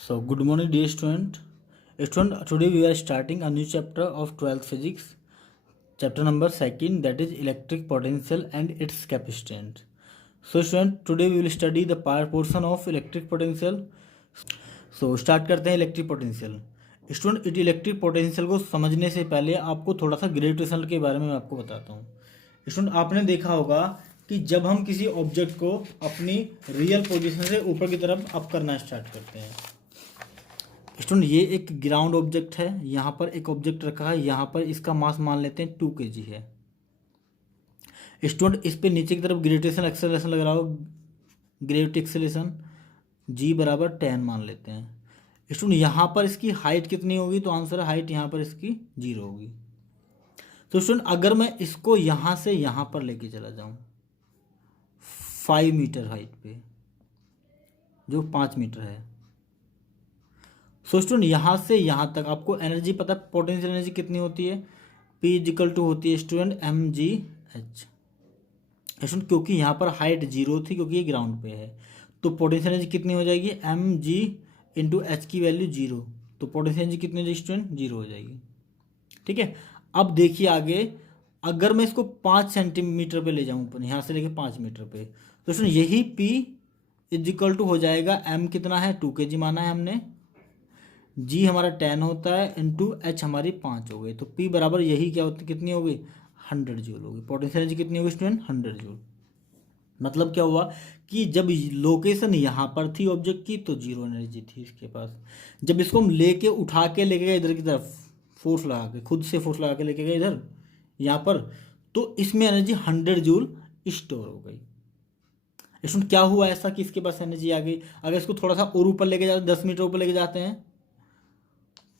So, good morning, dear student. Student, today we are starting a new chapter of 12th physics, chapter number second, that is electric potential and its capacitance. So, student, today we will study the portion of electric potential. So, start करते हैं electric potential. Student, electric potential को समझने से पहले आपको थोड़ा सा gravitation के बारे में मैं आपको बताता हूँ. स्टूडेंट, आपने देखा होगा कि जब हम किसी ऑब्जेक्ट को अपनी रियल पोजीशन से ऊपर की तरफ अप करना स्टार्ट करते हैं. स्टूडेंट, ये एक ग्राउंड ऑब्जेक्ट है. यहाँ पर एक ऑब्जेक्ट रखा है. यहाँ पर इसका मास मान लेते हैं 2 kg है. स्टूडेंट, इस पे नीचे की तरफ ग्रेविटेशन एक्सेलरेशन लग रहा हो, ग्रेविटी एक्सेलरेशन g बराबर 10 मान लेते हैं. स्टूडेंट, यहाँ पर इसकी हाइट कितनी होगी? तो आंसर है हाइट यहाँ पर इसकी 0 होगी. तो स्टूडेंट, अगर मैं इसको यहाँ से यहाँ पर लेके चला जाऊँ 5 मीटर हाइट पे, जो 5 मीटर है. सो स्टूडेंट, यहाँ से यहाँ तक आपको एनर्जी पता है, पोटेंशियल एनर्जी कितनी होती है? P इजिकल टू होती है स्टूडेंट mgh. स्टूडेंट, क्योंकि यहाँ पर हाइट 0 थी, क्योंकि ये ग्राउंड पे है, तो पोटेंशियल एनर्जी कितनी हो जाएगी? mg इंटू एच की वैल्यू 0. तो पोटेंशियल एनर्जी कितनी हो जाएगी स्टूडेंट? 0 हो जाएगी. ठीक है. अब देखिए आगे, अगर मैं इसको 5 सेंटीमीटर पे ले जाऊँ ऊपर, यहाँ से लेके 5 मीटर पे, तो स्टूडेंट यही P इजिकल टू हो जाएगा, m कितना है? 2 kg माना है हमने, g हमारा 10 होता है, इंटू h हमारी 5 हो गई. तो P बराबर यही क्या होती, कितनी हो गई? 100 जूल होगी. पोटेंशियल एनर्जी कितनी होगी स्टूडेंट? 100 जूल. मतलब क्या हुआ कि जब लोकेशन यहाँ पर थी ऑब्जेक्ट की, तो 0 एनर्जी थी इसके पास. जब इसको हम लेके उठा के लेके गए इधर की तरफ, फोर्स लगा के, खुद से फोर्स लगा के लेके गए इधर यहाँ पर, तो इसमें एनर्जी 100 जूल स्टोर हो गई. इसमें क्या हुआ ऐसा कि इसके पास एनर्जी आ गई? अगर इसको थोड़ा सा और ऊपर लेके जाते, 10 मीटर ऊपर लेके जाते हैं,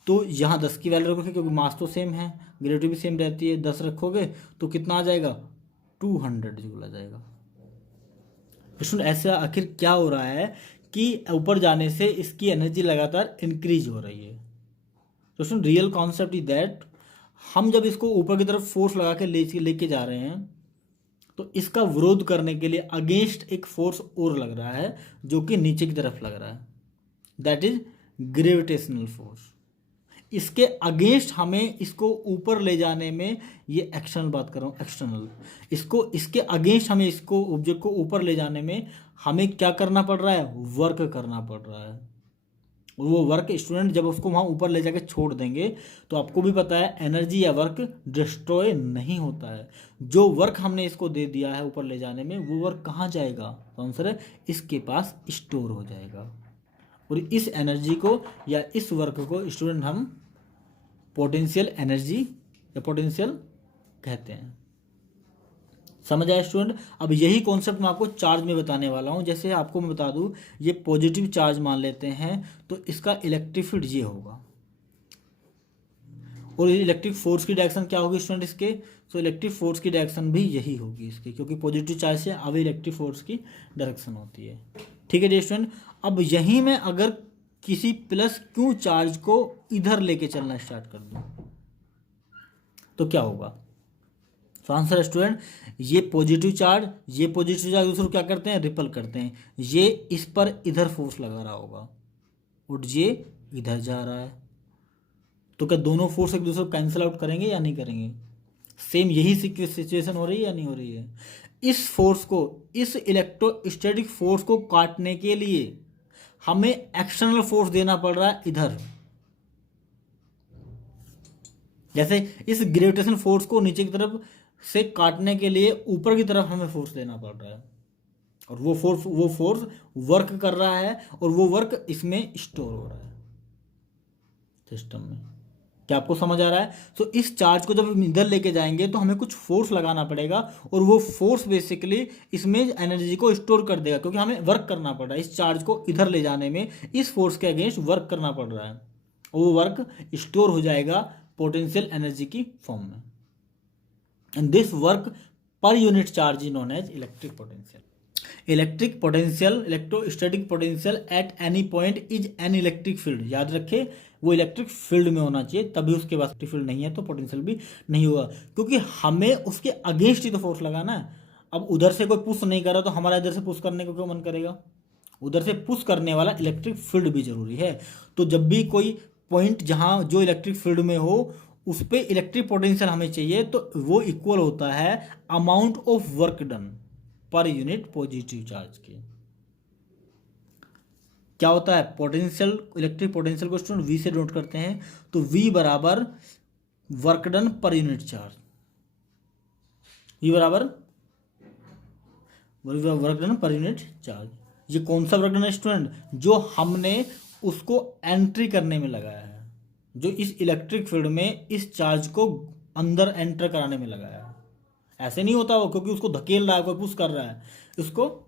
तो यहाँ 10 की वैल्यू रखोगे, क्योंकि मास तो सेम है, ग्रेविटी भी सेम रहती है. 10 रखोगे तो कितना आ जाएगा? 200 जूल आ जाएगा. स्टूडेंट, ऐसा आखिर क्या हो रहा है कि ऊपर जाने से इसकी एनर्जी लगातार इंक्रीज हो रही है? तो student, real concept is that हम जब इसको ऊपर की तरफ फोर्स लगा के लेके जा रहे हैं, तो इसका विरोध करने के लिए अगेंस्ट एक फोर्स और लग रहा है, जो कि नीचे की तरफ लग रहा है, दैट इज ग्रेविटेशनल फोर्स. इसके अगेंस्ट हमें इसको ऊपर ले जाने में, ये एक्सटर्नल बात कर रहा हूँ, एक्सटर्नल, इसके अगेंस्ट हमें इसको ऑब्जेक्ट को ऊपर ले जाने में हमें क्या करना पड़ रहा है? वर्क करना पड़ रहा है. और वो वर्क स्टूडेंट जब उसको वहाँ ऊपर ले जाके छोड़ देंगे, तो आपको भी पता है एनर्जी या वर्क डिस्ट्रॉय नहीं होता है. जो वर्क हमने इसको दे दिया है ऊपर ले जाने में, वो वर्क कहाँ जाएगा? तो आंसर है इसके पास स्टोर हो जाएगा. और इस एनर्जी को या इस वर्क को स्टूडेंट हम पोटेंशियल एनर्जी या पोटेंशियल कहते हैं. समझ आया स्टूडेंट? अब यही कॉन्सेप्ट मैं आपको चार्ज में बताने वाला हूं. जैसे आपको मैं बता दूं, ये पॉजिटिव चार्ज मान लेते हैं, तो इसका इलेक्ट्रिक फील्ड ये होगा, और इलेक्ट्रिक फोर्स की डायरेक्शन क्या होगी स्टूडेंट इसके? तो इलेक्ट्रिक फोर्स की डायरेक्शन भी यही होगी इसकी, क्योंकि पॉजिटिव चार्ज से अब इलेक्ट्रिक फोर्स की डायरेक्शन होती है. ठीक है स्टूडेंट. अब यहीं में अगर किसी प्लस क्यू चार्ज को इधर लेके चलना स्टार्ट कर दूं, तो क्या होगा? तो आंसर स्टूडेंट, ये पॉजिटिव चार्ज दूसरे को क्या करते हैं? रिपल करते हैं. ये इस पर इधर फोर्स लगा रहा होगा, और ये इधर जा रहा है. तो क्या दोनों फोर्स एक दूसरे को कैंसिल आउट करेंगे या नहीं करेंगे? सेम यही सिचुएशन हो रही है या नहीं हो रही है? इस फोर्स को, इस इलेक्ट्रोस्टैटिक फोर्स को काटने के लिए हमें एक्सटर्नल फोर्स देना पड़ रहा है इधर. जैसे इस ग्रेविटेशन फोर्स को नीचे की तरफ से काटने के लिए ऊपर की तरफ हमें फोर्स देना पड़ रहा है, और वो फोर्स वर्क कर रहा है, और वो वर्क इसमें स्टोर हो रहा है सिस्टम में. क्या आपको समझ आ रहा है? तो इस चार्ज को जब हम इधर लेके जाएंगे, तो हमें कुछ फोर्स लगाना पड़ेगा, और वो फोर्स बेसिकली इसमें एनर्जी को स्टोर कर देगा, क्योंकि हमें वर्क करना पड़ रहा है. इस चार्ज को इधर ले जाने में इस फोर्स के अगेंस्ट वर्क करना पड़ रहा है, और वो वर्क स्टोर हो जाएगा पोटेंशियल एनर्जी की फॉर्म में. And this work per unit charge is known as electric potential. Electric potential, electrostatic potential at any point is an electric field. याद रखें, वो इलेक्ट्रिक फील्ड में होना चाहिए, तभी उसके पास इलेक्ट्रिक फील्ड नहीं है तो पोटेंशियल भी नहीं होगा, क्योंकि हमें उसके अगेंस्ट ही तो फोर्स लगाना है. अब उधर से कोई पुश नहीं कर रहा, तो हमारा इधर से पुश करने को क्यों मन करेगा? उधर से पुश करने वाला इलेक्ट्रिक फील्ड भी जरूरी है। तो जब भी कोई पॉइंट जहाँ जो इलेक्ट्रिक फील्ड में हो उस पर इलेक्ट्रिक पोटेंशियल हमें चाहिए, तो वो इक्वल होता है amount of work done per unit positive charge के। क्या होता है पोटेंशियल, इलेक्ट्रिक पोटेंशियल को स्टूडेंट वी से नोट करते हैं, तो वी बराबर work done per unit charge, V बराबर work done per unit charge. ये कौन सा वर्क डन है स्टूडेंट? जो हमने उसको एंट्री करने में लगाया है, जो इस इलेक्ट्रिक फील्ड में इस चार्ज को अंदर एंटर कराने में लगाया है। ऐसे नहीं होता वो, क्योंकि उसको धकेल रहा है, कोई पुश कर रहा है, उसको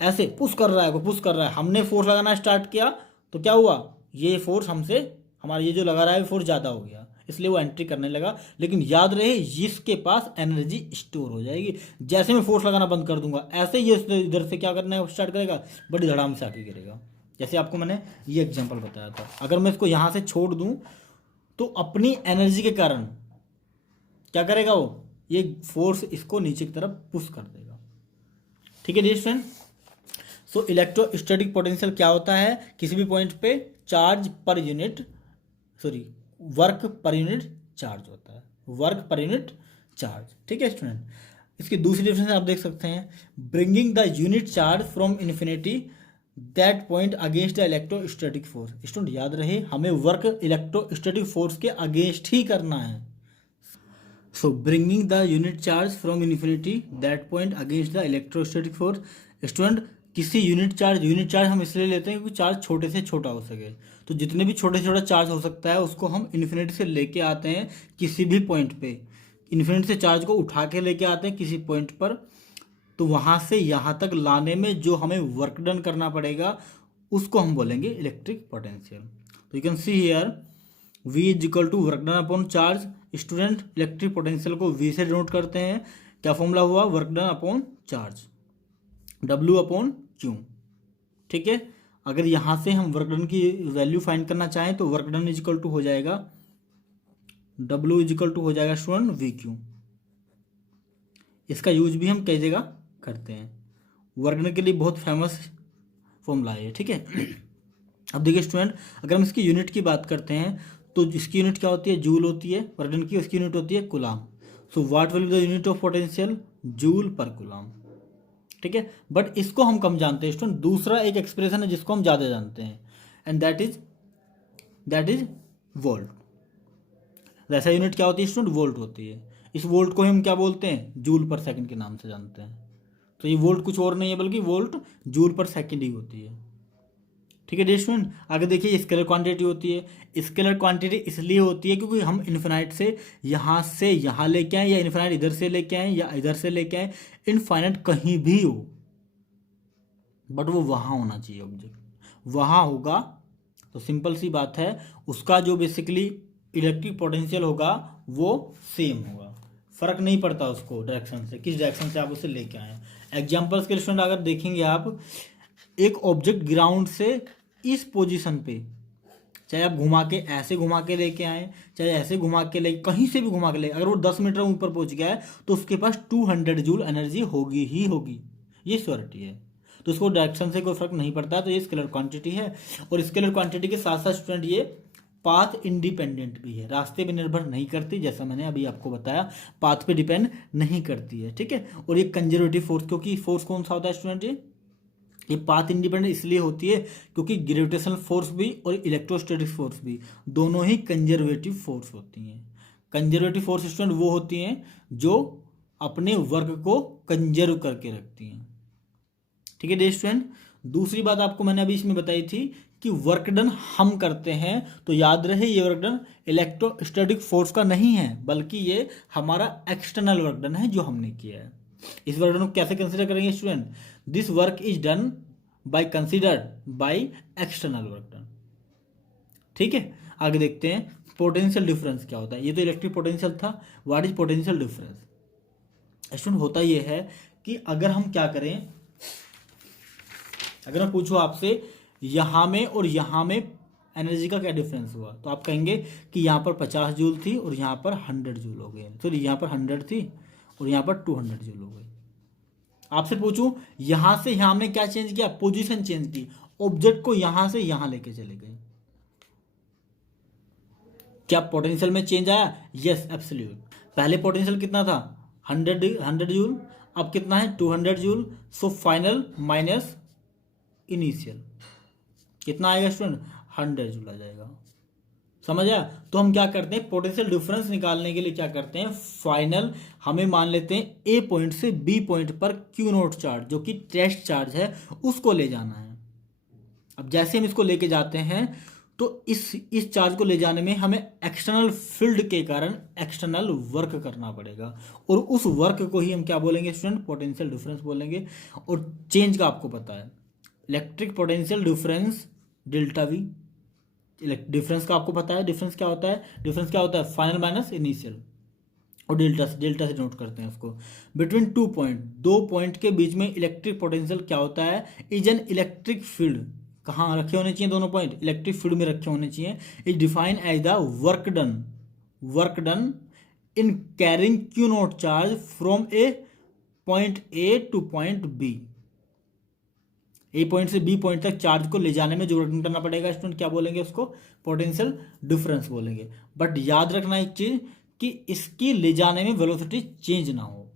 ऐसे पुश कर रहा है, कोई पुश कर रहा है, हमने फोर्स लगाना स्टार्ट किया तो क्या हुआ, ये फोर्स हमसे, हमारा ये जो लगा रहा है फोर्स ज़्यादा हो गया, इसलिए वो एंट्री करने लगा। लेकिन याद रहे इसके पास एनर्जी स्टोर हो जाएगी। जैसे मैं फोर्स लगाना बंद कर दूंगा, ऐसे ये इधर से क्या करना स्टार्ट करेगा, बड़ी धड़ाम से आके गिरेगा। जैसे आपको मैंने ये एग्जांपल बताया था, अगर मैं इसको यहाँ से छोड़ दूँ तो अपनी एनर्जी के कारण क्या करेगा वो, ये फोर्स इसको नीचे की तरफ पुश कर देगा। ठीक है dear student. So electrostatic potential क्या होता है, किसी भी पॉइंट पे charge per unit, sorry work per unit charge होता है, वर्क पर यूनिट चार्ज। ठीक है स्टूडेंट। इसकी दूसरी डिफरेंस आप देख सकते हैं, bringing the unit charge from infinity that point against the electrostatic force. Student याद रहे हमें वर्क इलेक्ट्रोस्टैटिक फोर्स के अगेंस्ट ही करना है। So bringing the unit charge from infinity that point against the electrostatic force. Student किसी unit charge हम इसलिए लेते हैं क्योंकि चार्ज छोटे से छोटा हो सके। तो जितने भी छोटे से छोटा चार्ज हो सकता है उसको हम इन्फिनिटी से लेके आते हैं किसी भी पॉइंट पे, इन्फिनिटी से चार्ज को उठा के लेके आते हैं किसी पॉइंट पर, तो वहाँ से यहाँ तक लाने में जो हमें वर्क डन करना पड़ेगा उसको हम बोलेंगे इलेक्ट्रिक पोटेंशियल। तो you can see here V is equal to work done upon charge. Student electric potential को V से डिनोट करते हैं, क्या फॉर्मूला हुआ, work done upon charge, W upon Q। ठीक है, अगर यहाँ से हम वर्क डन की वैल्यू फाइंड करना चाहें तो work done is equal to हो जाएगा W इज इक्वल टू हो जाएगा स्टूडेंट VQ। इसका यूज भी हम कई जगह करते हैं, वर्क डन के लिए बहुत फेमस फॉर्मूला है। ठीक है। अब देखिए स्टूडेंट, अगर हम इसकी यूनिट की बात करते हैं तो इसकी यूनिट क्या होती है, जूल होती है, वर्क डन की उसकी यूनिट होती है coulomb. So what will be the unit of potential, joule पर कूलाम। ठीक है, बट इसको हम कम जानते हैं स्टूडेंट। दूसरा एक एक्सप्रेशन है जिसको हम ज़्यादा जानते हैं, एंड दैट इज वोल्ट। वैसा यूनिट क्या होती है स्टूडेंट, वोल्ट होती है। इस वोल्ट को हम क्या बोलते हैं, जूल पर सेकंड के नाम से जानते हैं। तो ये वोल्ट कुछ और नहीं है बल्कि वोल्ट जूल पर सेकंड ही होती है। ठीक है डियर स्टूडेंट। आगे देखिए स्केलर क्वांटिटी होती है। स्केलर क्वांटिटी इसलिए होती है क्योंकि हम इन्फिनाइट से यहाँ लेके आए, या इन्फिनाइट इधर से लेके आए, या इधर से लेके आए, इनफाइनाइट कहीं भी हो बट वो वहाँ होना चाहिए ऑब्जेक्ट, वहाँ होगा तो सिंपल सी बात है उसका जो बेसिकली इलेक्ट्रिक पोटेंशियल होगा वो सेम होगा, फर्क नहीं पड़ता उसको डायरेक्शन से, किस डायरेक्शन से आप उसे लेके आए। एग्जाम्पल्स के स्टूडेंट अगर देखेंगे आप, एक ऑब्जेक्ट ग्राउंड से इस पोजीशन पे, चाहे आप घुमा के ऐसे घुमा के लेके आए, चाहे ऐसे घुमा के ले, कहीं से भी घुमा के ले, अगर वो 10 मीटर ऊपर पहुंच गया है तो उसके पास 200 जूल एनर्जी होगी ही होगी, ये श्योरिटी है। तो उसको डायरेक्शन से कोई फर्क नहीं पड़ता। तो ये स्केलर क्वांटिटी है। और स्केलर क्वांटिटी के साथ साथ स्टूडेंट ये पाथ इंडिपेंडेंट भी है, रास्ते पे निर्भर नहीं करती, जैसा मैंने अभी आपको बताया पाथ पे डिपेंड नहीं करती है। ठीक है। और ये कंजर्वेटिव फोर्स, क्योंकि फोर्स कौन सा होता है स्टूडेंट, ये पाथ इंडिपेंडेंट इसलिए होती है क्योंकि ग्रेविटेशनल फोर्स भी और इलेक्ट्रोस्टैटिक फोर्स भी दोनों ही कंजर्वेटिव फोर्स होती हैं। कंजर्वेटिव फोर्स स्टूडेंट वो होती हैं जो अपने वर्क को कंजर्व करके रखती हैं। ठीक है डियर स्टूडेंट। दूसरी बात आपको मैंने अभी इसमें बताई थी कि वर्क डन हम करते हैं, तो याद रहे ये वर्क डन इलेक्ट्रोस्टैटिक फोर्स का नहीं है बल्कि ये हमारा एक्सटर्नल वर्क डन है जो हमने किया है। इस वर्क डन को कैसे कंसिडर करेंगे student, this work is done by considered by external work done. ठीक है। आगे देखते हैं पोटेंशियल डिफरेंस क्या होता है। ये तो इलेक्ट्रिक पोटेंशियल था, what is potential difference. Student होता ये है कि अगर हम क्या करें, अगर मैं पूछूं आपसे यहाँ में और यहाँ में एनर्जी का क्या डिफरेंस हुआ, तो आप कहेंगे कि यहाँ पर 50 जूल थी और यहाँ पर 100 जूल हो गए, सॉरी यहाँ पर 100 थी और यहाँ पर 200 जूल हो गई। आपसे पूछूं यहां से यहां हमने क्या चेंज किया, पोजीशन चेंज की, ऑब्जेक्ट को यहां से यहां लेके चले गए, क्या पोटेंशियल में चेंज आया? Yes absolute. पहले पोटेंशियल कितना था 100 जूल, अब कितना है 200 joule. So final minus initial कितना आएगा स्टूडेंट, 100 जूल आ जाएगा। समझ आया? तो हम क्या करते हैं, पोटेंशियल डिफरेंस निकालने के लिए क्या करते हैं, फाइनल हमें मान लेते हैं ए पॉइंट से बी पॉइंट पर क्यू नोट चार्ज जो कि टेस्ट चार्ज है उसको ले जाना है। अब जैसे हम इसको लेके जाते हैं तो इस चार्ज को ले जाने में हमें एक्सटर्नल फील्ड के कारण एक्सटर्नल वर्क करना पड़ेगा, और उस वर्क को ही हम क्या बोलेंगे स्टूडेंट, पोटेंशियल डिफरेंस बोलेंगे। और चेंज का आपको पता है, electric potential difference delta we, difference का आपको पता है, डिफरेंस क्या होता है, डिफरेंस क्या होता है फाइनल माइनस इनिशियल, और डेल्टा से नोट करते हैं उसको। बिटवीन 2 पॉइंट, 2 पॉइंट के बीच में इलेक्ट्रिक पोटेंशियल क्या होता है, इज एन इलेक्ट्रिक फील्ड। कहाँ रखे होने चाहिए दोनों पॉइंट, इलेक्ट्रिक फील्ड में रखे होने चाहिए। Is define as the work done in carrying Q naught charge from a point A to point B. A point से बी पॉइंट तक चार्ज को ले जाने में जो वर्क करना पड़ेगा स्टूडेंट क्या बोलेंगे उसको, पोटेंशियल डिफरेंस बोलेंगे। बट याद रखना एक चीज कि इसकी ले जाने में वेलोसिटी चेंज ना हो।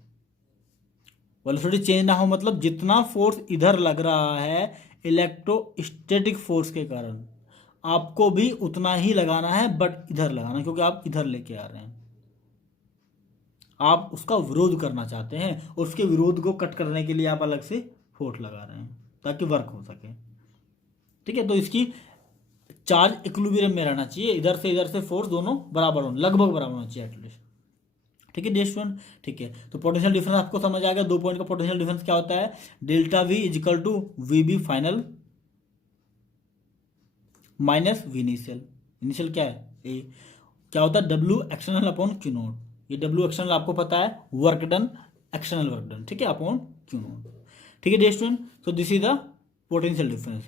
वेलोसिटी चेंज ना हो मतलब जितना फोर्स इधर लग रहा है इलेक्ट्रोस्टैटिक फोर्स के कारण, आपको भी उतना ही लगाना है, बट इधर लगाना, क्योंकि आप इधर लेके आ रहे हैं, आप उसका विरोध करना चाहते हैं, और उसके विरोध को कट करने के लिए आप अलग से फोर्स लगा रहे हैं ताकि वर्क हो सके। ठीक है, तो इसकी चार्ज इक्विलिब्रियम में रहना चाहिए, इधर से फोर्स दोनों बराबर हो, लगभग बराबर होना चाहिए एटलीस्ट। ठीक है डियर स्टूडेंट, ठीक है। तो पोटेंशियल डिफरेंस आपको समझ आ गया, 2 पॉइंट का पोटेंशियल डिफरेंस क्या होता है, delta V is equal to V B final minus V initial. Initial क्या है ए, क्या होता है W external upon Q naught, ये डब्ल्यू एक्सटर्नल आपको पता है, work done, external work done, ठीक है, अपॉन क्यू नोट। ठीक है डियर स्टूडेंट, तो this is the potential difference.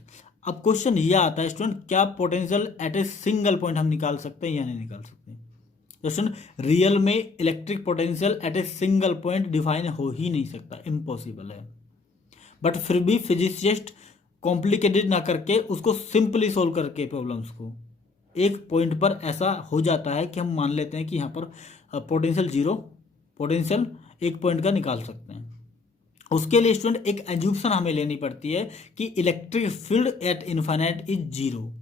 अब क्वेश्चन ये आता है स्टूडेंट, क्या potential at a single point हम निकाल सकते हैं या नहीं निकाल सकते। तो स्टूडेंट रियल में electric potential at a single point define हो ही नहीं सकता, इम्पॉसिबल है। बट फिर भी फिजिसिस्ट कॉम्प्लिकेटेड ना करके उसको सिंपली सोल्व करके प्रॉब्लम्स को एक पॉइंट पर ऐसा हो जाता है कि हम मान लेते हैं कि यहाँ पर पोटेंशियल जीरो, पोटेंशियल एक पॉइंट का निकाल सकते हैं। उसके लिए स्टूडेंट एक एज्यूम्पशन हमें लेनी पड़ती है कि electric field at infinite is zero,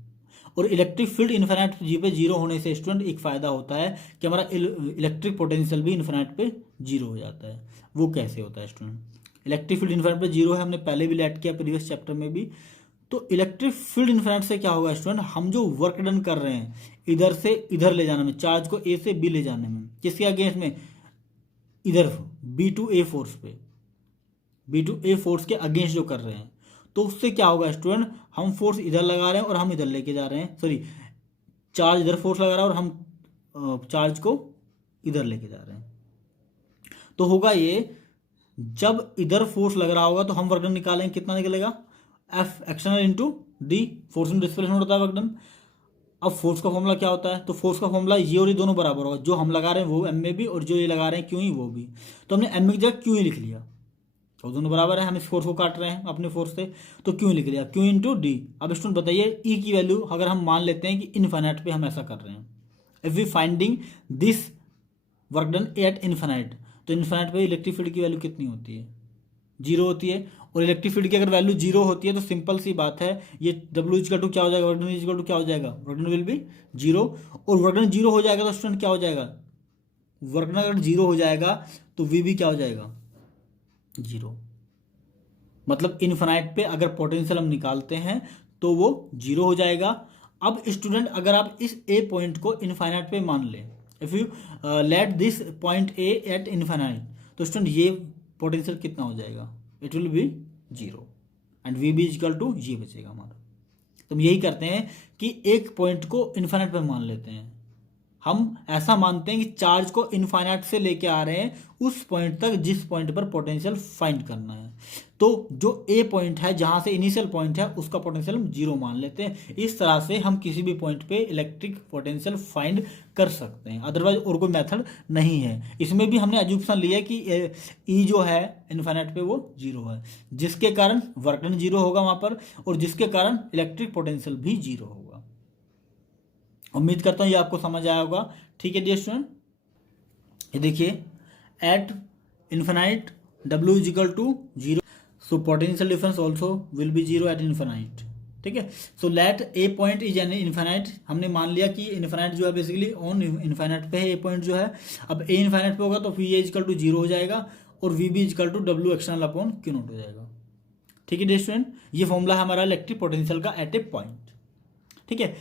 और इलेक्ट्रिक फील्ड इन्फिनिट पे जीरो होने से स्टूडेंट एक फ़ायदा होता है कि हमारा इलेक्ट्रिक पोटेंशियल भी इन्फिनिट पे जीरो हो जाता है। वो कैसे होता है स्टूडेंट, इलेक्ट्रिक फील्ड इन्फिनिट पे जीरो है, हमने पहले भी लेट किया प्रीवियस चैप्टर में भी। तो इलेक्ट्रिक फील्ड इन्फिनिट से क्या होगा स्टूडेंट, हम जो वर्क डन कर रहे हैं इधर से इधर ले जाने में, चार्ज को ए से बी ले जाने में, किसके अगेंस्ट में, इधर बी टू ए फोर्स पे, बी टू ए फोर्स के अगेंस्ट जो कर रहे हैं, तो उससे क्या होगा स्टूडेंट, हम फोर्स इधर लगा रहे हैं और हम इधर लेके जा रहे हैं, सॉरी चार्ज इधर फोर्स लगा रहा है और हम चार्ज को इधर लेके जा रहे हैं। तो होगा ये, जब इधर फोर्स लग रहा होगा तो हम वर्क डन निकालेंगे, कितना निकलेगा, F external into D, force में डिस्प्लेसमेंट होता है वर्क डन। अब फोर्स का फॉर्मूला क्या होता है, तो फोर्स का फॉर्मूला ये और ये दोनों बराबर होगा, जो हम लगा रहे हैं वो एम में भी और जो ये लगा रहे हैं क्यू ही वो भी, तो हमने एम की जगह क्यू ही लिख लिया, तो दोनों बराबर है, हम इस फोर्स को काट रहे हैं अपने फोर्स से, तो क्यू लिख लिया, क्यू इंटू डी। अब स्टूडेंट बताइए ई की वैल्यू अगर हम मान लेते हैं कि इनफाइनाइट पे हम ऐसा कर रहे हैं, if we finding this work done at infinite, तो इनफाइनाइट पे इलेक्ट्रिक फील्ड की वैल्यू कितनी होती है, जीरो होती है। और इलेक्ट्रिक फील्ड की अगर वैल्यू जीरो होती है तो सिंपल सी बात है, ये डब्ल्यू इक्वल टू क्या हो जाएगा, वर्क डन इक्वल टू क्या हो जाएगा, work done will be zero. और वर्क डन जीरो हो जाएगा तो स्टूडेंट क्या हो जाएगा, वर्क डन अगर जीरो हो जाएगा तो वी भी क्या हो जाएगा, जीरो। मतलब इनफिनाइट पे अगर पोटेंशियल हम निकालते हैं तो वो जीरो हो जाएगा। अब स्टूडेंट अगर आप इस ए पॉइंट को इनफाइनाइट पे मान लें, if you let this point A at infinite, तो स्टूडेंट ये पोटेंशियल कितना हो जाएगा, it will be zero and V B equal to ये बचेगा हमारा। तो हम यही करते हैं कि एक पॉइंट को इनफाइनाइट पे मान लेते हैं, हम ऐसा मानते हैं कि चार्ज को इनफाइनाइट से लेके आ रहे हैं उस पॉइंट तक जिस पॉइंट पर पोटेंशियल फाइंड करना है। तो जो ए पॉइंट है जहाँ से इनिशियल पॉइंट है उसका पोटेंशियल हम 0 मान लेते हैं। इस तरह से हम किसी भी पॉइंट पे इलेक्ट्रिक पोटेंशियल फाइंड कर सकते हैं, अदरवाइज और कोई मेथड नहीं है। इसमें भी हमने एज्यूम्पशन लिया कि ई जो है इनफाइनाइट पे वो 0 है, जिसके कारण वर्क डन 0 होगा वहाँ पर, और जिसके कारण इलेक्ट्रिक पोटेंशियल भी 0 होगा। उम्मीद करता हूँ ये आपको समझ आया होगा। ठीक है डियर स्टूडेंट, ये देखिए at infinite W is equal to 0, so potential difference also will be 0 at infinite. ठीक है, so let a point is an infinite, हमने मान लिया कि इन्फिनाइट जो है बेसिकली ऑन इन्फिनाइट पे है ए पॉइंट जो है। अब ए इन्फिनाइट पे होगा तो वी इज इक्वल टू 0 हो जाएगा और V B is equal to W external upon Q naught हो जाएगा। ठीक है डियर स्टूडेंट, ये फॉर्मूला है हमारा इलेक्ट्रिक पोटेंशियल का एट ए पॉइंट। ठीक है,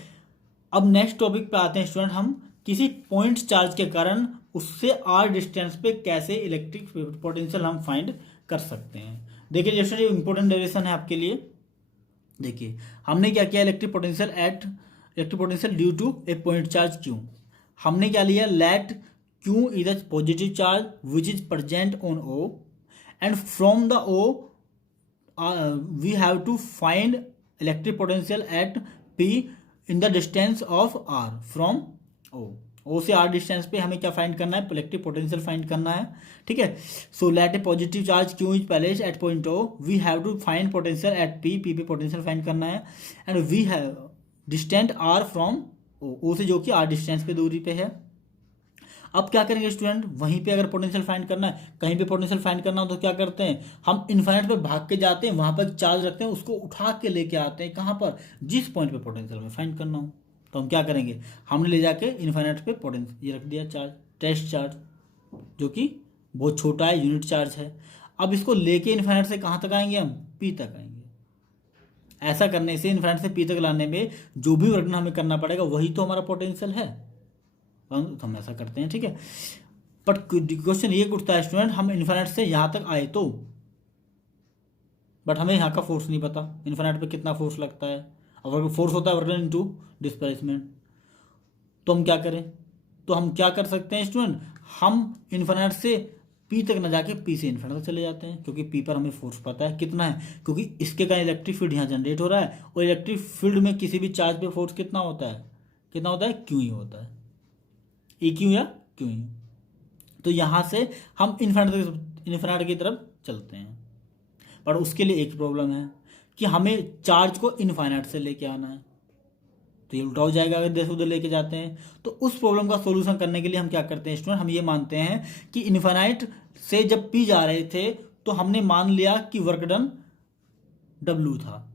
अब नेक्स्ट टॉपिक पे आते हैं स्टूडेंट, हम किसी पॉइंट चार्ज के कारण उससे आर डिस्टेंस पे कैसे इलेक्ट्रिक पोटेंशियल हम फाइंड कर सकते हैं। देखिए स्टूडेंट, ये इंपॉर्टेंट डेरिवेशन है आपके लिए। देखिए हमने क्या किया, electric potential due to a point charge Q, हमने क्या लिया, let Q is a positive charge which is present on O and from the O we have to find electric potential at P in the distance of R from O say R distance पे हमें क्या find करना है, electric potential find करना है। ठीक है, so let a positive charge Q is placed at point O, we have to find potential at P पे पोटेंशियल फाइंड करना है, and we have distant R from O say जो कि are distance पे दूरी पे है। अब क्या करेंगे स्टूडेंट, वहीं पे अगर पोटेंशियल फाइंड करना है, कहीं पे पोटेंशियल फाइंड करना हो तो क्या करते हैं, हम इन्फिनिट पे भाग के जाते हैं, वहां पर चार्ज रखते हैं, उसको उठा के लेके आते हैं कहाँ पर, जिस पॉइंट पे पोटेंशियल में फाइंड करना हो। तो हम क्या करेंगे, हमने ले जाके इन्फिनिट पे पोटेंशियल ये रख दिया चार्ज, टेस्ट चार्ज, जो कि बहुत छोटा है, यूनिट चार्ज है। अब इसको लेके इन्फिनिट से कहाँ तक आएंगे, हम पी तक आएंगे। ऐसा करने से इन्फिनिट से पी तक लाने में जो भी वर्क हमें करना पड़ेगा वही तो हमारा पोटेंशियल है, तो हम ऐसा करते हैं। ठीक है, बट क्वेश्चन ये उठता है स्टूडेंट, हम इन्फिनिट से यहाँ तक आए तो, बट हमें यहाँ का फोर्स नहीं पता, इन्फिनिट पे कितना फोर्स लगता है। अगर फोर्स होता है वर्क डन इनटू डिस्प्लेसमेंट, तो हम क्या करें, तो हम क्या कर सकते हैं स्टूडेंट, हम इन्फिनिट से पी तक न जाके पी से इन्फिनिट तक चले जाते हैं, क्योंकि पी पर हमें फोर्स पता है कितना है, क्योंकि इसके कारण इलेक्ट्रिक फील्ड यहाँ जनरेट हो रहा है, और इलेक्ट्रिक फील्ड में किसी भी चार्ज पे फोर्स कितना होता है, क्यू ही होता है, ई क्यू या क्यू ही। तो यहाँ से हम इन्फिनिट की तरफ चलते हैं, पर उसके लिए एक प्रॉब्लम है कि हमें चार्ज को इन्फिनिट से लेके आना है, तो ये उल्टा हो जाएगा अगर इधर से उधर लेके जाते हैं। तो उस प्रॉब्लम का सॉल्यूशन करने के लिए हम क्या करते हैं स्टूडेंट, हम ये मानते हैं कि इन्फिनिट से जब पी जा रहे थे तो हमने मान लिया कि वर्क डन W था,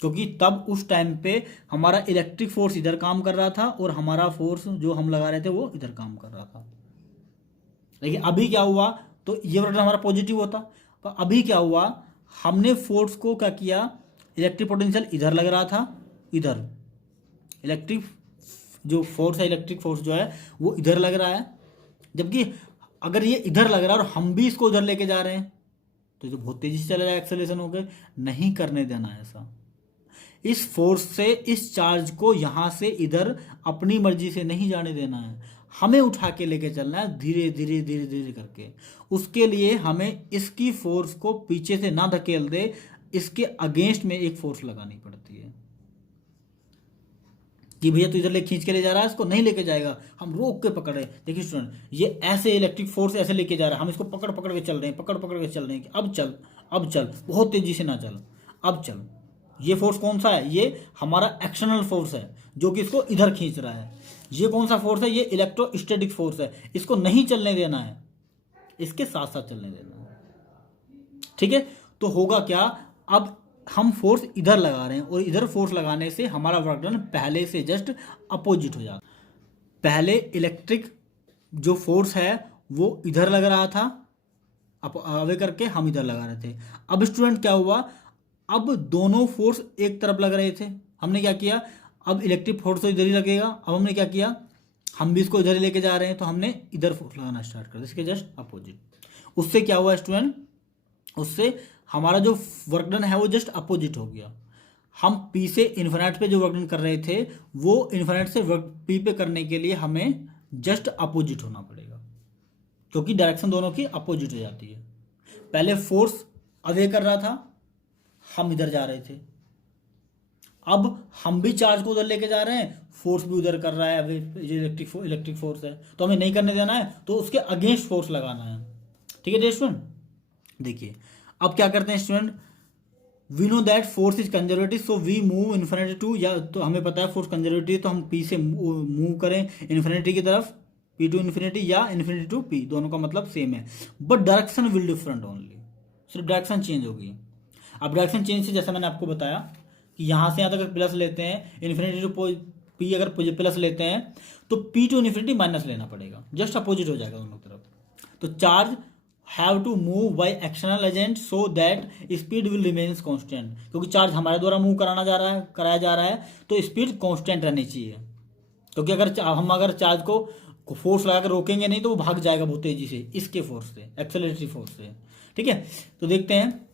क्योंकि तब उस टाइम पे हमारा इलेक्ट्रिक फोर्स इधर काम कर रहा था और हमारा फोर्स जो हम लगा रहे थे वो इधर काम कर रहा था। लेकिन अभी क्या हुआ, तो ये वर्क डन हमारा पॉजिटिव होता, पर अभी क्या हुआ, हमने फोर्स को क्या किया, इलेक्ट्रिक पोटेंशियल इधर लग रहा था, इधर इलेक्ट्रिक जो फोर्स है, इलेक्ट्रिक फोर्स जो है वो इधर लग रहा है, जबकि अगर ये इधर लग रहा है और हम भी इसको उधर लेके जा रहे हैं तो जो बहुत तेजी से चला जाएगा, एक्सेलरेशन हो गए। नहीं करने देना है ऐसा, इस फोर्स से इस चार्ज को यहाँ से इधर अपनी मर्जी से नहीं जाने देना है, हमें उठा के लेके चलना है धीरे धीरे धीरे धीरे करके। उसके लिए हमें इसकी फोर्स को पीछे से ना धकेल दे, इसके अगेंस्ट में एक फोर्स लगानी पड़ती है कि भैया तू इधर ले खींच के ले जा रहा है, इसको नहीं लेके जाएगा, हम रोक के पकड़ रहे हैं। देखिए स्टूडेंट, ये ऐसे इलेक्ट्रिक फोर्स ऐसे लेके जा रहा है, हम इसको पकड़ पकड़ के चल रहे हैं, पकड़ पकड़ के चल रहे हैं कि अब चल, बहुत तेजी से ना चल, अब चल। ये फोर्स कौन सा है, ये हमारा एक्सटर्नल फोर्स है जो कि इसको इधर खींच रहा है। ये कौन सा फोर्स है, ये इलेक्ट्रोस्टैटिक फोर्स है, इसको नहीं चलने देना है, इसके साथ साथ चलने देना है। ठीक है, तो होगा क्या, अब हम फोर्स इधर लगा रहे हैं और इधर फोर्स लगाने से हमारा वर्क डन पहले से जस्ट अपोजिट हो जाता। पहले इलेक्ट्रिक जो फोर्स है वो इधर लग रहा था, अवे करके हम इधर लगा रहे थे। अब स्टूडेंट क्या हुआ, अब दोनों फोर्स एक तरफ लग रहे थे, हमने क्या किया, अब इलेक्ट्रिक फोर्स तो इधर ही लगेगा, अब हमने क्या किया, हम भी इसको इधर ही लेके जा रहे हैं, तो हमने इधर फोर्स लगाना स्टार्ट कर दिया, इसके जस्ट अपोजिट। उससे क्या हुआ स्टूडेंट, उससे हमारा जो वर्क डन है वो जस्ट अपोजिट हो गया। हम पी से इन्फिनिट पे जो वर्क डन कर रहे थे वो इन्फिनिट से वर्क पी पे करने के लिए हमें जस्ट अपोजिट होना पड़ेगा, क्योंकि डायरेक्शन दोनों की अपोजिट हो जाती है। पहले फोर्स अवे कर रहा था, हम इधर जा रहे थे, अब हम भी चार्ज को उधर लेके जा रहे हैं, फोर्स भी उधर कर रहा है। अभी जो इलेक्ट्रिक फोर्स है तो हमें नहीं करने देना है, तो उसके अगेंस्ट फोर्स लगाना है। ठीक है स्टूडेंट, देखिए अब क्या करते हैं student, we know that force is conservative, so we move infinity to, या तो हमें पता है फोर्स कंजर्वेटिव तो हम पी से मूव करें इन्फिनिटी की तरफ, पी टू इन्फिनिटी या इन्फिनिटी टू पी, दोनों का मतलब सेम है, but direction will different only, सिर्फ डायरेक्शन चेंज होगी। अब डायरेक्शन चेंज से जैसा मैंने आपको बताया कि यहाँ से यहाँ तक प्लस लेते हैं, इन्फिनिटी टू पी अगर प्लस लेते हैं तो पी टू इन्फिनिटी माइनस लेना पड़ेगा, जस्ट अपोजिट हो जाएगा दोनों तरफ। तो charge have to move by external agent so that speed will remains constant, क्योंकि चार्ज हमारे द्वारा मूव कराया जा रहा है तो स्पीड कांस्टेंट रहनी चाहिए, क्योंकि अगर चार्ज को फोर्स लगाकर रोकेंगे नहीं तो वो भाग जाएगा बहुत तेजी से, इसके फोर्स से, एक्सेलरेटरी फोर्स से। ठीक है, तो देखते हैं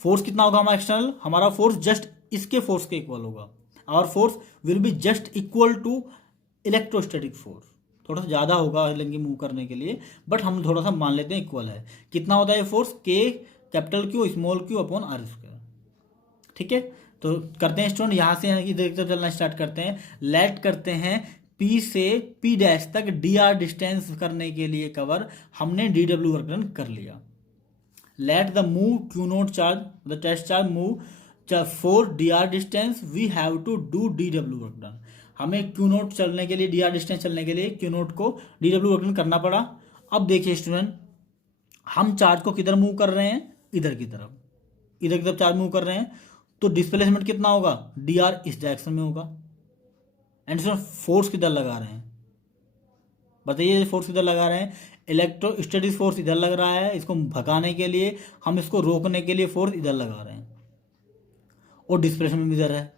फोर्स कितना होगा हमारा एक्सटर्नल, हमारा फोर्स जस्ट इसके फोर्स के इक्वल होगा, और force will be just equal to electrostatic force, थोड़ा सा ज़्यादा होगा लेंगे मूव करने के लिए, बट हम थोड़ा सा मान लेते हैं इक्वल है। कितना होता है force, K capital Q small Q upon R square. ठीक है, तो करते हैं स्टूडेंट, यहाँ से इधर चलना स्टार्ट करते हैं। लेट करते हैं पी से पी डैश तक डी आर डिस्टेंस करने के लिए कवर, हमने डी डब्ल्यू वर्क डन कर लिया। Let the move Q naught charge, the test charge move for D R distance, we have to do D W work done. हमें Q naught चलने के लिए, डी आर डिस्टेंस चलने के लिए Q naught को डी डब्ल्यू वर्क डन करना पड़ा। अब देखिए स्टूडेंट, हम चार्ज को किधर मूव कर रहे हैं, इधर की तरफ, इधर की तरफ चार्ज मूव कर रहे हैं, तो डिस्प्लेसमेंट कितना होगा, डी आर इस डायरेक्शन में होगा। एंड स्टूडेंट फोर्स किधर लगा रहे हैं, बताइए फोर्स किधर लगा रहे हैं, इलेक्ट्रोस्टैटिक फोर्स इधर लग रहा है, इसको भगाने के लिए, हम इसको रोकने के लिए फोर्स इधर लगा रहे हैं, और डिस्प्लेसमेंट भी इधर है।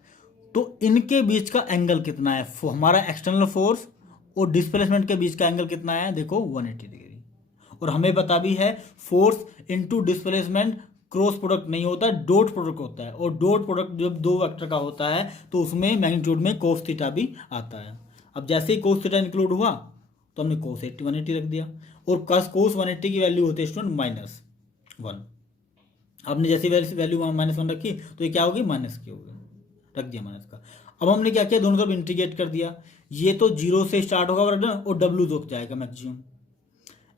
तो इनके बीच का एंगल कितना है, हमारा एक्सटर्नल फोर्स और डिस्प्लेसमेंट के बीच का एंगल कितना है, देखो 180 डिग्री। और हमें पता भी है force into displacement cross product नहीं होता, डॉट प्रोडक्ट होता है, और डॉट प्रोडक्ट जब दो वेक्टर का होता है तो उसमें मैग्नीट्यूड में कोस थीटा भी आता है। अब जैसे ही कोस थीटा इंक्लूड हुआ तो हमने कोस 180 रख दिया, और कोस 180 की वैल्यू होती है स्टूडेंट -1। आपने जैसी वैल्यू -1 रखी तो ये क्या होगी, माइनस की होगी, रख दिया माइनस का। अब हमने क्या किया, दोनों तरफ इंटीग्रेट कर दिया, ये तो 0 से स्टार्ट होगा वर्क डन और डब्ल्यू रुक जाएगा मैक्सिमम।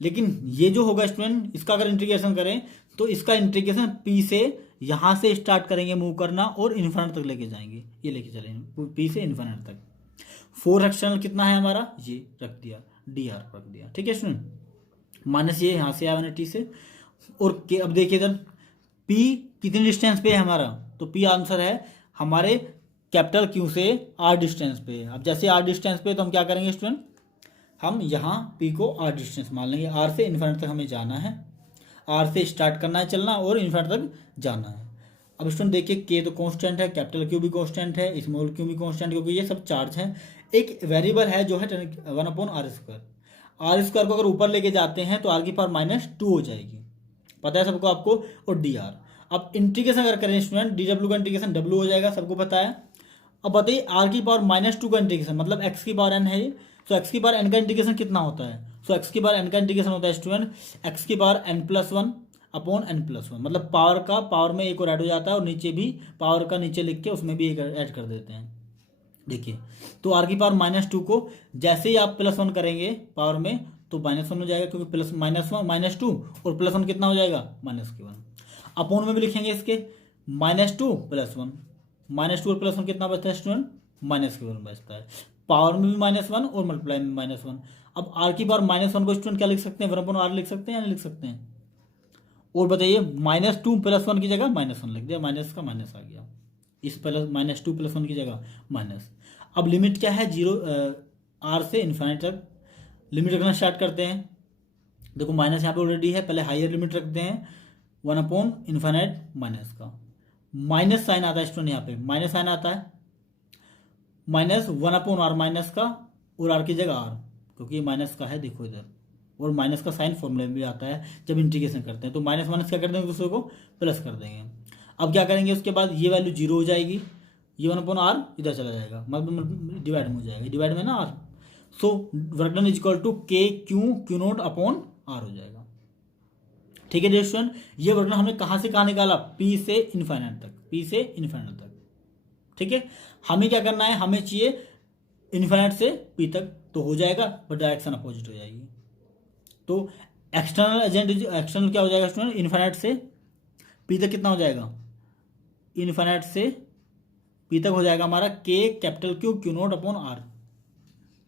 लेकिन ये जो होगा स्टूडेंट, इसका अगर इंटीग्रेशन करें तो इसका इंटीग्रेशन पी से यहाँ से स्टार्ट करेंगे मूव करना और इन्फिनिट तक लेके जाएंगे, ये लेके चलेंगे पी से इन्फिनिट तक। फोर्स एक्सटर्नल कितना है हमारा, ये रख दिया, डी आर रख दिया। ठीक है स्टूडेंट, माइनस ये यहाँ से आया 180 से, और अब देखिए इधर पी कितनी डिस्टेंस पे है हमारा, तो पी आंसर है हमारे कैपिटल क्यू से आर डिस्टेंस पे। अब जैसे आर डिस्टेंस पे तो हम क्या करेंगे स्टूडेंट, हम यहाँ पी को आर डिस्टेंस मान लेंगे, आर से इन्फिनिट तक हमें जाना है, आर से स्टार्ट करना है चलना और इन्फिनिट तक जाना है। अब स्टूडेंट देखिए के तो कांस्टेंट है, कैपिटल क्यू भी कांस्टेंट है, स्मॉल क्यू भी कांस्टेंट, क्योंकि ये सब चार्ज हैं। एक वेरिएबल है जो है 1/r²। आर स्क्वायर को अगर ऊपर लेके जाते हैं तो आर की पावर -2 हो जाएगी, पता है सबको आपको, और डी आर। अब इंटीग्रेशन अगर करें स्टूडेंट, डी डब्ल्यू का इंटीग्रेशन डब्ल्यू हो जाएगा, सबको पता है। अब बताइए आर की पावर -2 का इंटीग्रेशन मतलब एक्स की पावर n है ये, सो एक्स की पावर n का इंटीग्रेशन कितना होता है, सो एक्स की पावर n का इंटीग्रेशन होता है स्टूडेंट एक्स की पावर n+1 अपॉन n+1, मतलब पावर में एक और ऐड हो जाता है, और नीचे भी पावर का नीचे लिख के उसमें भी एक ऐड कर देते हैं। देखिए तो आर की पावर -2 को जैसे ही आप +1 करेंगे पावर में तो -1 हो जाएगा, क्योंकि -2 और +1 कितना हो जाएगा, -1। अपोन में भी लिखेंगे इसके -2 +1, -2 और +1 कितना बचता है स्टूडेंट, -1 बचता है। पावर में भी -1 और मल्टीप्लाई में -1। अब आर की पावर -1 को स्टूडेंट क्या लिख सकते हैं, 1/r लिख सकते हैं या नहीं लिख सकते हैं, और बताइए -2 +1 की जगह -1 लिख दिया, माइनस का माइनस आ गया, इस -2 +1 की जगह माइनस। अब लिमिट क्या है, 0 आर से इन्फिनिट तक लिमिट रखना स्टार्ट करते हैं। देखो माइनस यहाँ पे ऑलरेडी है, पहले हायर लिमिट रखते हैं 1/∞ माइनस का, माइनस साइन आता है स्टूडेंट, यहाँ पे माइनस साइन आता है, -1/r माइनस का, और आर की जगह आर, क्योंकि ये माइनस का है देखो इधर, और माइनस का साइन फॉर्मूले में भी आता है जब इंटीग्रेशन करते हैं, तो माइनस क्या कर देंगे दूसरे को प्लस कर देंगे। अब क्या करेंगे उसके बाद, ये वैल्यू 0 हो जाएगी, ये 1/r इधर चला जाएगा, मतलब डिवाइड में हो जाएगा, डिवाइड में ना r। So work done is equal to K Q naught upon r हो जाएगा। ठीक है डियर स्टूडेंट, ये वर्क डन हमने कहाँ से कहाँ निकाला, p से इन्फाइनाइट तक, p से इन्फाइनाइट तक। ठीक है, हमें क्या करना है, हमें चाहिए इन्फाइनाइट से p तक, तो हो जाएगा, बट डायरेक्शन अपोजिट हो जाएगी। तो एक्सटर्नल एजेंट, एक्सटर्नल क्या हो जाएगा स्टूडेंट, इन्फाइनाइट से p तक कितना हो जाएगा, इन्फाइनाइट से p तक हो जाएगा हमारा k capital Q naught upon r।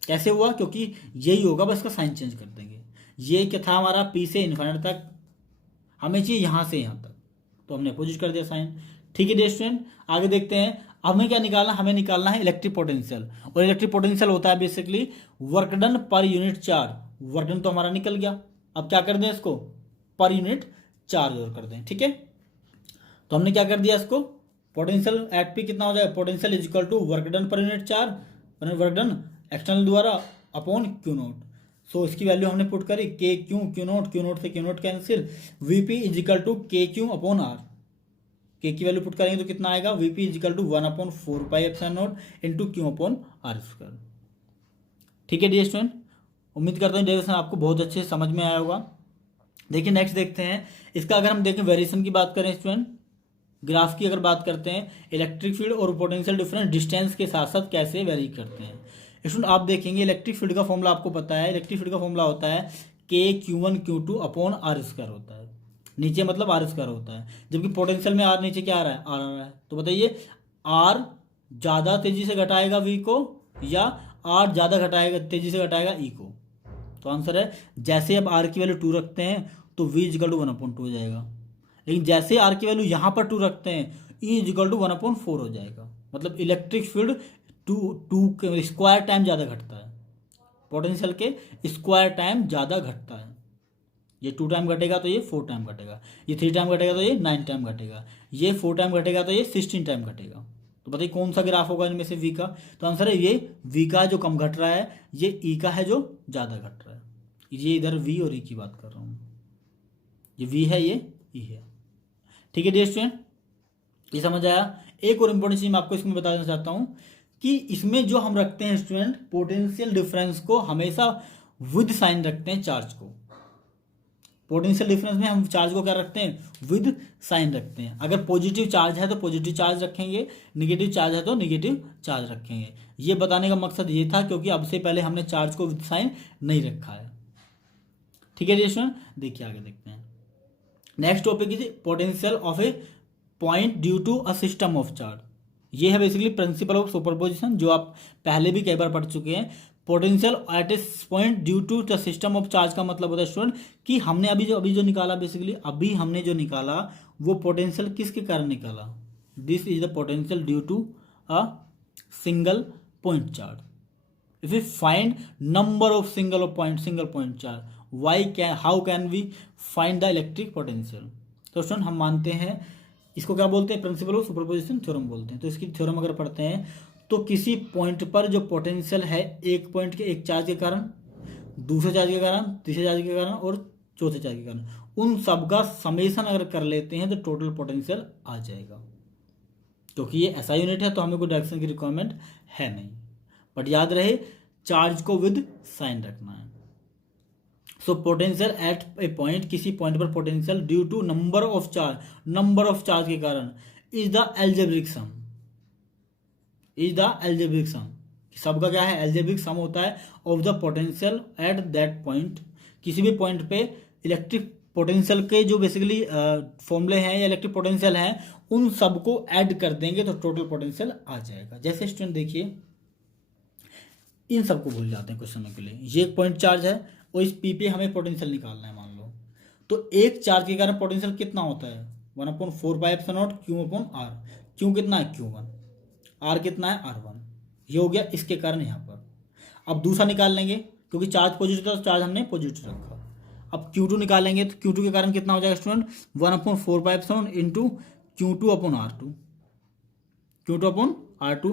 कैसे हुआ, क्योंकि यही होगा, बस इसका साइन चेंज कर देंगे। ये क्या था हमारा, p से इन्फाइनाइट तक, हमें चाहिए यहाँ से यहाँ तक, तो हमने अपोजिट कर दिया साइन। ठीक है डियर स्टूडेंट, आगे देखते हैं। हमें क्या निकालना, हमें निकालना है इलेक्ट्रिक पोटेंशियल, और इलेक्ट्रिक पोटेंशियल होता है basically work done per unit charge. Work done तो हमारा निकल गया, अब क्या कर दें इसको, पर यूनिट चार्ज और कर दें। ठीक है, तो हमने क्या कर दिया इसको, पोटेंशियल एट पी कितना हो जाएगा, potential is equal to work done per unit charge, work done external द्वारा अपॉन क्यू नोट। सो इसकी वैल्यू हमने पुट करी, के क्यू नोट से Q naught cancel, VP is equal to K Q upon R. K की value put करेंगे तो कितना आएगा, VP is equal to 1/4πε0 into Q upon R square. ठीक है डियर स्टूडेंट, उम्मीद करता हूँ डेरिवेशन आपको बहुत अच्छे से समझ में आया होगा। देखिए नेक्स्ट देखते हैं इसका, अगर हम देखें वेरिएशन की बात करें स्टूडेंट, ग्राफ की अगर बात करते हैं, इलेक्ट्रिक फील्ड और पोटेंशियल डिफरेंस डिस्टेंस के साथ साथ कैसे वेरी करते हैं। स्टूडेंट आप देखेंगे इलेक्ट्रिक फील्ड का फॉर्मूला आपको पता है, इलेक्ट्रिक फील्ड का फॉर्मूला होता है के Q1 Q2 upon R square होता है, नीचे मतलब आर स्क्वायर होता है, जबकि पोटेंशियल में आर नीचे क्या आ रहा है, आर आ रहा है। तो बताइए आर ज़्यादा तेजी से घटाएगा वी को, या आर ज़्यादा घटाएगा, तेजी से घटाएगा ई को। तो आंसर है, जैसे अब आर की वैल्यू 2 रखते हैं तो वी इजिकल टू 1/2 हो जाएगा, लेकिन जैसे आर की वैल्यू यहाँ पर 2 रखते हैं ई इजिकल टू 1/4 हो जाएगा। मतलब electric field two square time ज़्यादा घटता है, पोटेंशियल के स्क्वायर टाइम ज़्यादा घटता है। ये 2 टाइम घटेगा तो ये 4 टाइम घटेगा, ये 3 टाइम घटेगा तो ये 9 टाइम घटेगा, ये 4 टाइम घटेगा तो ये 16 टाइम घटेगा। तो बताइए कौन सा ग्राफ होगा इनमें से वी का, तो आंसर है ये वी का जो कम घट रहा है, ये ई का है जो ज़्यादा घट रहा है। ये इधर वी और ई की बात कर रहा हूँ, ये वी है ये ई है। ठीक है डियर स्टूडेंट, ये समझ आया। एक और इम्पोर्टेंट चीज़ मैं आपको इसमें बताना चाहता हूँ कि इसमें जो हम रखते हैं स्टूडेंट, पोटेंशियल डिफरेंस को हमेशा विद साइन रखते हैं चार्ज को। पोटेंशियल डिफरेंस में हम चार्ज को क्या रखते हैं, विद साइन रखते हैं। अगर पॉजिटिव चार्ज है तो पॉजिटिव चार्ज रखेंगे, नेगेटिव चार्ज है तो नेगेटिव चार्ज रखेंगे। ये बताने का मकसद ये था क्योंकि अब से पहले हमने चार्ज को विद साइन नहीं रखा है। ठीक है स्टूडेंट, देखिए आगे देखते हैं। Next topic is potential of a point due to a system of charge. ये है बेसिकली प्रिंसिपल ऑफ सुपरपोजिशन, जो आप पहले भी कई बार पढ़ चुके हैं। Potential at a point due to the system of charge का मतलब होता है स्टूडेंट कि हमने अभी जो निकाला, बेसिकली अभी हमने जो निकाला वो पोटेंशियल किसके कारण निकाला, this is the potential due to a single point charge. If you find number of single point charge, how can we find the electric potential. तो स्टूडेंट हम मानते हैं इसको क्या बोलते हैं, प्रिंसिपल ऑफ सुपरपोजिशन थ्योरम बोलते हैं। तो इसकी थ्योरम अगर पढ़ते हैं तो किसी पॉइंट पर जो पोटेंशियल है एक पॉइंट के एक चार्ज के कारण, दूसरे चार्ज के कारण, तीसरे चार्ज के कारण और चौथे चार्ज के कारण, उन सब का समेशन अगर कर लेते हैं तो टोटल पोटेंशियल आ जाएगा। क्योंकि ये ऐसा यूनिट है तो हमें कोई डायरेक्शन की रिक्वायरमेंट है नहीं, बट याद रहे चार्ज को विद साइन रखना है। So potential at a point, किसी पॉइंट पर potential due to number of charge के कारण इज द एल्जेब्रिक सम, सबका क्या है, एल्जेब्रिक सम होता है of the potential at that point. किसी भी पॉइंट पे इलेक्ट्रिक पोटेंशियल के जो बेसिकली फॉर्मूले हैं या इलेक्ट्रिक पोटेंशियल हैं उन सबको ऐड कर देंगे तो टोटल पोटेंशियल आ जाएगा। जैसे स्टूडेंट देखिए इन सबको भूल जाते हैं कुछ समय के लिए, ये एक पॉइंट चार्ज है और इस पी पे हमें पोटेंशियल निकालना है मान लो, तो एक चार्ज के कारण पोटेंशियल कितना होता है 1/4πε0 क्यू अपॉन आर। क्यू कितना है Q1, आर कितना है R1, ये हो गया इसके कारण यहाँ पर। अब दूसरा निकाल लेंगे क्योंकि चार्ज पॉजिटिव था तो चार्ज हमने पॉजिटिव रखा। अब Q2 निकालेंगे तो Q2 के कारण कितना हो जाएगा student 1/4πε into Q2 upon R2।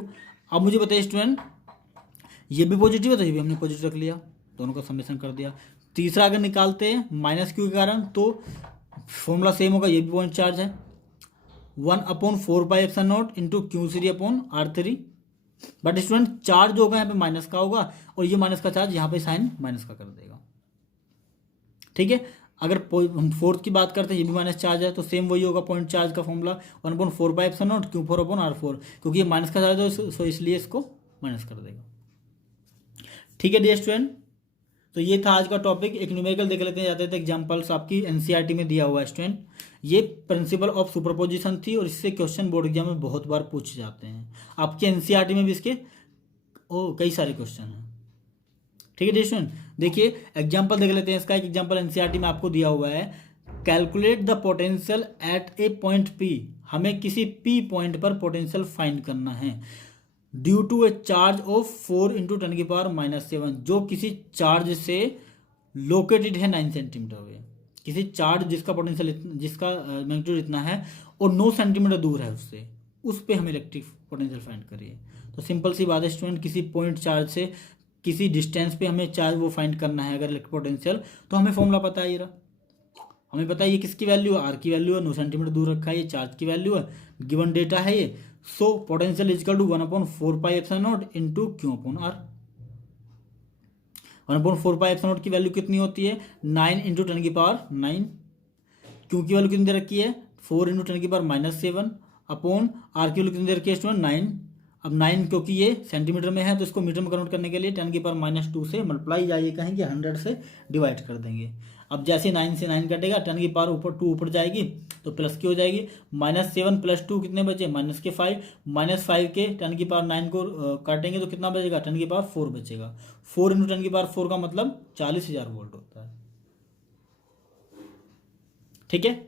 अब मुझे बताइए स्टूडेंट ये भी पॉजिटिव है तो ये भी हमने पॉजिटिव रख लिया, दोनों का समेशन कर दिया। तीसरा अगर निकालते हैं -Q के कारण तो फॉर्मूला सेम होगा, ये भी पॉइंट चार्ज है, 1/4πε0 into Q3/R3। But student charge जो होगा यहाँ पे माइनस का होगा और ये माइनस का चार्ज यहाँ पे साइन माइनस का कर देगा। ठीक है, अगर हम फोर्थ की बात करते हैं, ये भी माइनस चार्ज है तो सेम वही होगा पॉइंट चार्ज का फॉर्मूला 1/4πε0 Q4/R4, क्योंकि ये माइनस का चार्ज है सो इसलिए इसको माइनस कर देगा। ठीक है डियर स्टूडेंट, तो ये था आज का टॉपिक। एक न्यूमेरिकल देख लेते हैं जाते थे, एग्जांपल्स आपकी एनसीईआरटी में दिया हुआ है स्टूडेंट। ये प्रिंसिपल ऑफ सुपरपोजिशन थी और इससे क्वेश्चन बोर्ड एग्जाम में बहुत बार पूछे जाते हैं। आपके एनसीईआरटी में भी इसके कई सारे क्वेश्चन हैं। ठीक है डियर स्टूडेंट, देखिए एग्जाम्पल देख लेते हैं। इसका एक एग्जाम्पल एनसीईआरटी में आपको दिया हुआ है, calculate the potential at a point P. हमें किसी पी पॉइंट पर पोटेंशियल फाइंड करना है due to a charge of 4 × 10⁻⁻7, जो किसी चार्ज से लोकेटेड है 9 सेंटीमीटर हुए। किसी चार्ज जिसका पोटेंशियल जिसका मैग्नीट्यूड इतना है और 9 सेंटीमीटर दूर है उससे, उस पे हमें इलेक्ट्रिक पोटेंशियल फाइंड करिए। तो सिंपल सी बात है स्टूडेंट, किसी पॉइंट चार्ज से किसी डिस्टेंस पे हमें चार्ज वो फाइंड करना है अगर इलेक्ट्रिक पोटेंशियल, तो हमें फॉर्मूला पता है, ये रहा। हमें पता है ये किसकी वैल्यू है, आर की वैल्यू है, 9 सेंटीमीटर दूर रखा है, ये चार्ज की वैल्यू है, गिवन डेटा है ये। So potential is equal to 1/4πε0 into Q/R। 1/4πε0 की वैल्यू कितनी होती है, 9 × 10⁻9। क्यू की वैल्यू कितनी दे रखी है, 4 × 10⁻7 अपॉन आर की वैल्यू कितनी दे रखी है स्टूडेंट, 9। अब 9 क्योंकि ये सेंटीमीटर में है तो इसको मीटर में कन्वर्ट करने के लिए 10⁻2 से मल्टीप्लाई जाइए कहेंगे 100 से डिवाइड कर देंगे। अब जैसे 9 से 9 कटेगा, 10 ऊपर 2 ऊपर जाएगी तो प्लस की हो जाएगी। -7 + 2 कितने बचे, -5। -5 के 10⁻9 को काटेंगे तो कितना बचेगा, 10⁻4 बचेगा। 4 × 10⁻4 का मतलब 40,000 वोल्ट होता है। ठीक है,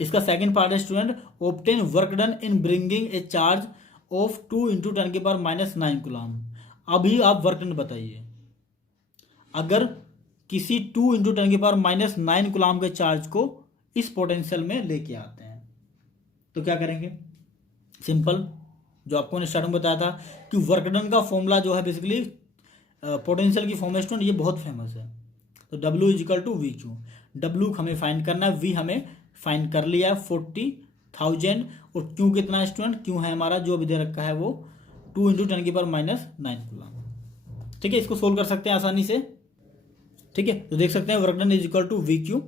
इसका सेकंड पार्ट है student, obtain work done in bringing a charge of 2 × 10⁻9 coulomb. अभी आप वर्क डन बताइए, अगर किसी 2 × 10⁻9 कूलम के चार्ज को इस पोटेंशियल में लेके आते हैं तो क्या करेंगे। सिंपल, जो आपको ने स्टार्टिंग में बताया था कि वर्क डन का फॉर्मूला जो है बेसिकली पोटेंशियल की फॉर्म है स्टूडेंट, ये बहुत फेमस है। तो W = VQ। W हमें फाइंड करना है, V हमें फाइंड कर लिया है 40,000 और Q कितना है स्टूडेंट, Q है हमारा जो अभी दे रखा है वो 2 × 10⁻9 कूलम। ठीक है, इसको सोल्व कर सकते हैं आसानी से। ठीक है, तो देख सकते हैं वर्क डन = VQ।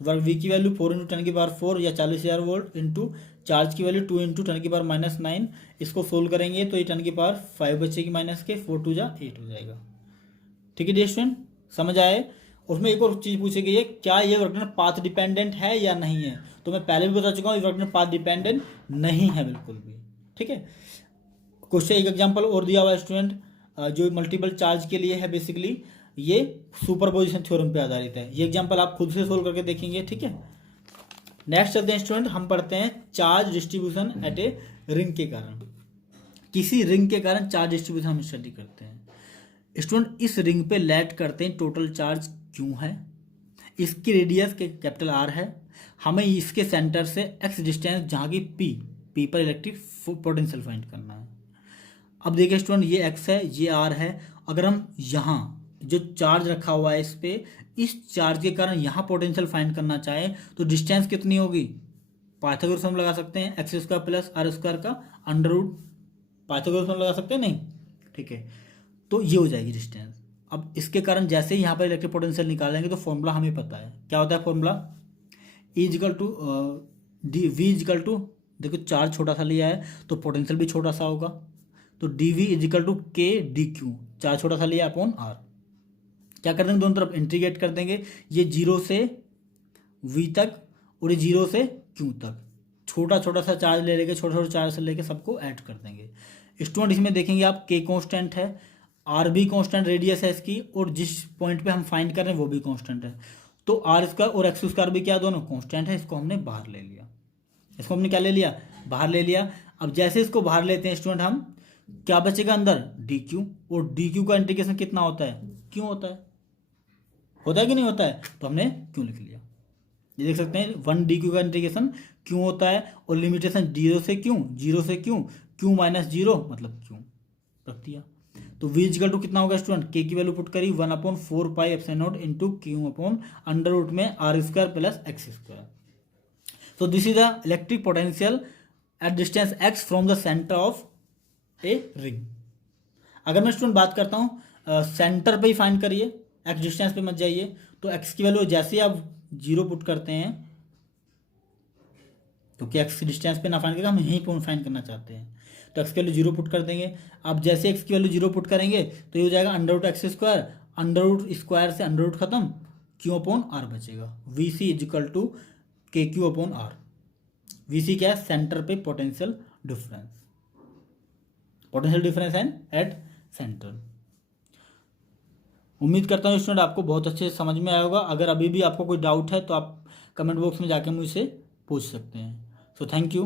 V की वैल्यू 4 × 10⁻4 या 40,000 वोल्ट इंटू चार्ज की वैल्यू 2 × 10⁻9। इसको सोल्व करेंगे तो ये 10⁻5 बचेगी माइनस के, 4 × 2 = 8 हो जाएगा। ठीक है डियर स्टूडेंट, समझ आए। उसमें एक और चीज़ पूछी गई है, क्या ये वर्क डन पाथ डिपेंडेंट है या नहीं है। तो मैं पहले भी बता चुका हूँ ये वर्क डन पाथ डिपेंडेंट नहीं है बिल्कुल भी। ठीक है, क्वेश्चन एक एग्जाम्पल और दिया हुआ है स्टूडेंट, जो मल्टीपल चार्ज के लिए है, बेसिकली ये सुपरपोजिशन थ्योरम पे आधारित है। ये एग्जांपल आप खुद से सोल्व करके देखेंगे। ठीक है, नेक्स्ट चलते हैं स्टूडेंट, हम पढ़ते हैं charge distribution at a ring के कारण। किसी रिंग के कारण चार्ज डिस्ट्रीब्यूशन हम स्टडी करते हैं स्टूडेंट। इस रिंग पे लेट करते हैं, टोटल चार्ज क्यों है, इसकी रेडियस के कैपिटल R है, हमें इसके सेंटर से x डिस्टेंस जहाँ की P पर इलेक्ट्रिक पोटेंशियल फाइंड करना है। अब देखिए स्टूडेंट, ये x है, ये R है। अगर हम यहाँ जो चार्ज रखा हुआ है इस पे, इस चार्ज के कारण यहाँ पोटेंशियल फाइंड करना चाहे तो डिस्टेंस कितनी होगी, पाइथागोरस हम लगा सकते हैं, x² + R² का √। पाइथागोरस हम लगा सकते हैं नहीं, ठीक है, तो ये हो जाएगी डिस्टेंस। अब इसके कारण जैसे ही यहाँ पर इलेक्ट्रिक पोटेंशियल निकालेंगे तो फॉर्मूला हमें पता है, क्या होता है फॉर्मूला, E = V देखो चार्ज छोटा सा लिया है तो पोटेंशियल भी छोटा सा होगा, तो dV = K dQ, चार्ज छोटा सा लिया अपॉन R। क्या कर देंगे, दोनों तरफ इंटीग्रेट कर देंगे, ये 0 से V तक और ये 0 से Q तक, छोटा छोटा सा चार्ज ले लेके, छोटे छोटे चार्ज से लेके सबको ऐड कर देंगे। स्टूडेंट इसमें देखेंगे आप K कांस्टेंट है, R भी कांस्टेंट रेडियस है इसकी, और जिस पॉइंट पे हम फाइंड कर रहे हैं वो भी कांस्टेंट है। तो R² और x² भी क्या, दोनों कांस्टेंट है। इसको हमने बाहर ले लिया, इसको हमने क्या ले लिया, बाहर ले लिया। अब जैसे इसको बाहर लेते हैं स्टूडेंट, हम क्या बचेगा अंदर, dQ, और dQ का इंटीग्रेशन कितना होता है, क्यों होता है कि नहीं होता है, तो हमने क्यों लिख लिया। ये देख सकते हैं 1 dQ का इंटीग्रेशन क्यों होता है, और लिमिटेशन 0 से क्यों, 0 से क्यों, Q - 0 मतलब क्यों रख दिया। तो V = कितना होगा स्टूडेंट, K की वैल्यू पुट करी 1/4πε0 इंटू Q/√में R² + x²। So this is the electric potential at distance x from the centre of a ring. अगर मैं स्टूडेंट बात करता हूँ सेंटर पे ही फाइंड करिए, x डिस्टेंस पे मत जाइए। तो x की वैल्यू जैसे ही आप 0 पुट करते हैं, क्योंकि x डिस्टेंस पे ना फाइंड करके हम यहीं पर फाइंड करना चाहते हैं, तो x की वैल्यू 0 पुट कर देंगे। अब जैसे x की वैल्यू 0 पुट करेंगे तो ये हो जाएगा under root X square, under root square से अंडर रूट खत्म, क्यू अपॉन आर बचेगा। V C is equal to K Q upon R. V C क्या है? सेंटर पे potential difference, potential difference and at centre. उम्मीद करता हूँ student आपको बहुत अच्छे से समझ में आया होगा। अगर अभी भी आपको कोई डाउट है तो आप कमेंट बॉक्स में जाके मुझसे पूछ सकते हैं। So thank you.